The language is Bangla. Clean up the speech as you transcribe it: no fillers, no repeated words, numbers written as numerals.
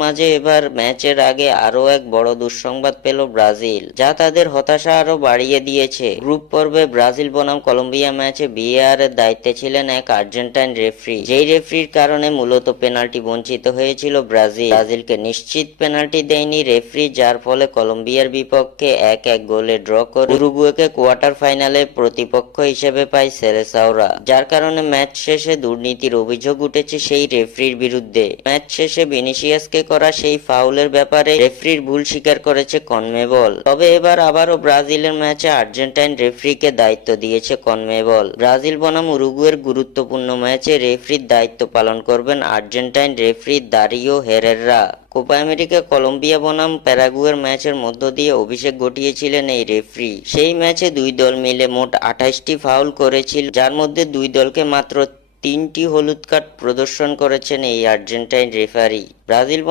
মাঝে এবার ম্যাচের আগে আরও এক বড় দুঃসংবাদ পেল ব্রাজিল, যা তাদের হতাশা আরো বাড়িয়ে দিয়েছে। গ্রুপ পর্বে ব্রাজিল বনাম কলম্বিয়া ম্যাচে ভিএআর এর দায়িত্বে ছিলেন এক আর্জেন্টাইন রেফারি, যেই রেফারির কারণে মূলত পেনাল্টি বঞ্চিত হয়েছিল ব্রাজিল। ব্রাজিলকে নিশ্চিত পেনাল্টি দেয়নি রেফারি, যার ফলে কলম্বিয়ার বিপক্ষে 1-1 গোলে ড্র করে উরুগুয়েকে কোয়ার্টার ফাইনালে প্রতিপক্ষ হিসেবে পায় সেলেসাওরা, যার কারণে ম্যাচ শেষে দুর্নীতির অভিযোগ উঠেছে সেই রেফারির বিরুদ্ধে। ম্যাচ শেষে ভিনিসিয়াসকে করা সেই ফাউলের ব্যাপারে রেফারির ভুল স্বীকার করেছে কনমেবল। তবে এবার আবারও ব্রাজিলের ম্যাচে আর্জেন্টাইন রেফারিকে দায়িত্ব দিয়েছে কনমেবল। ব্রাজিল বনাম উরুগুয়ের গুরুত্বপূর্ণ ম্যাচে রেফারির দায়িত্ব পালন করবেন Argentine referee Dario Herrera. Copa America Colombia বনাম প্যারাগুয়ের ম্যাচের মধ্য দিয়ে অভিষেক ঘটিয়েছিলেন এই রেফারি। সেই ম্যাচে দুই দল মিলে মোট 28টি ফাউল করেছিল, যার মধ্যে দুই দলকে মাত্র 3টি হলুদ কার্ড প্রদর্শন করেছেন এই আর্জেন্টাইন রেফারি। ব্রাজিল